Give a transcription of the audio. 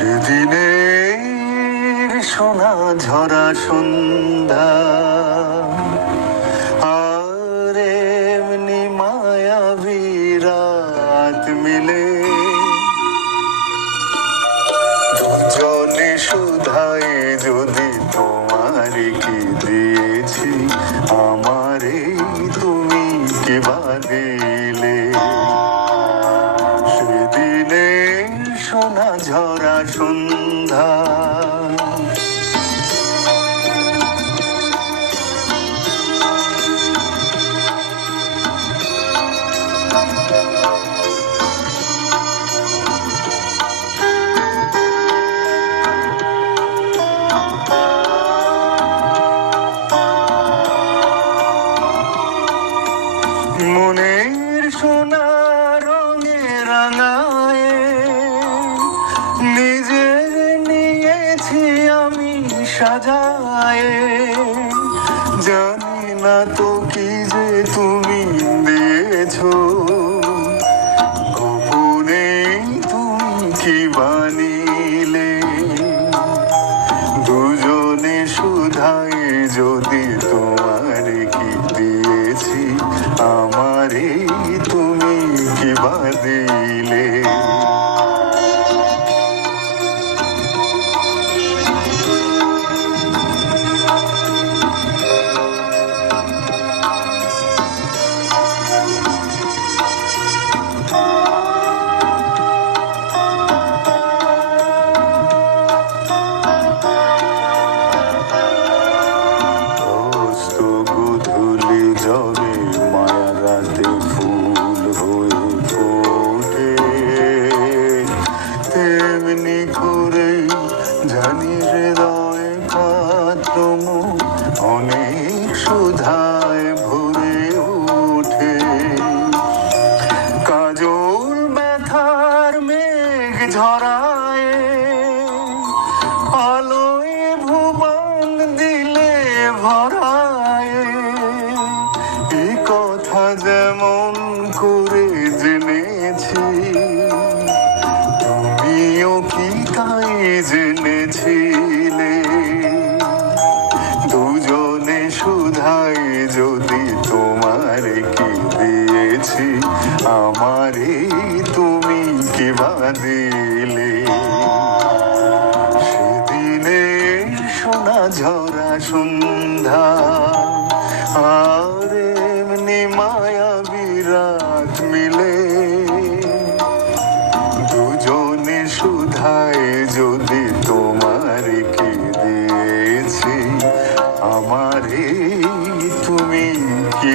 সেদিনের সোনা ঝরা সন্ধ্যা আর এমনি মায়াবী রাত মিলে দুজনে শুধাই যদি তোমার কি দিয়েছি আমারে তুমি কি বাদিলে সেদিনের সোনা ঝরা সন্ধ্যা মনের সোনা রঙে রাঙায় নিজের নিয়েছি আমি সাজায় জানি না তো কি যে তুমি দিয়েছো গোপনে তুমি কি বানিলে দুজনে শুধাই যদি তোমার কি দিয়েছি আমারে তুমি কি বাদিলে গোধূলি জবে মায়া রাতে ফুল হয়ে ফোটে তেমনি করে জানি হৃদয় পাত্র অনেক সুধায় ভরে ওঠে কাজল ব্যথার মেঘ ঝরায় আলোয় ভুবন দিলে ভরায় এই কথা যেমন করে জেনেছি তুমিও কি তাই জেনেছিলে দুজনে শুধাই যদি তোমার কি দিয়েছি আমারে তুমি কি বাদিলে সেদিনের সোনা ঝরা সন্ধ্যা আর এমনি মায়াবী রাত মিলে দুজনে শুধাই যদি তোমার কি দিয়েছি আমারে তুমি কি